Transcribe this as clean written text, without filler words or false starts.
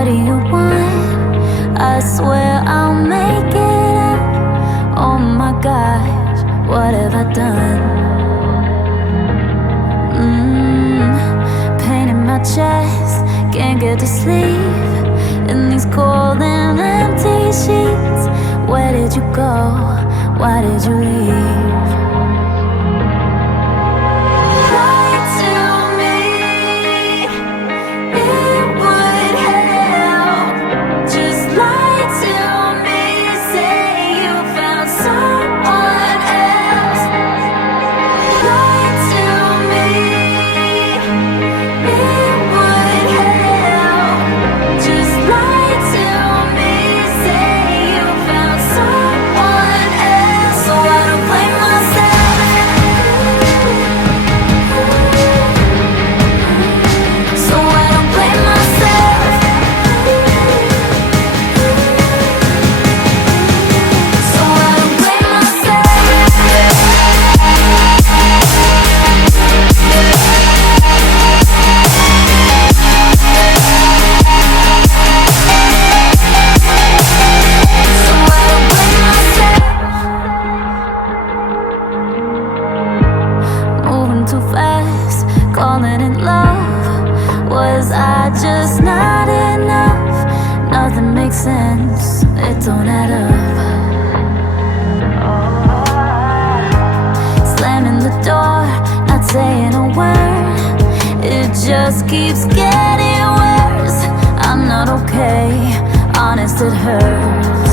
what do you want? I swear I'll make it up. Oh my gosh, what have I done? Pain in my chest, can't get to sleep in these cold and empty sheets. Where did you go? Why did you leave? Lie to me, it would help. Just lie to me, say you found someone else. Lie to me, it would help. Just lie to me, say you found someone else. So I don't blame myself. So I don't blame myself. So I don't blame myself. So I don't blame myself. Moving too fast, calling it love. Was I just not enough? Nothing makes sense, it don't add up. Slamming the door, not saying a word. It just keeps getting worse. I'm not okay, honest it hurts.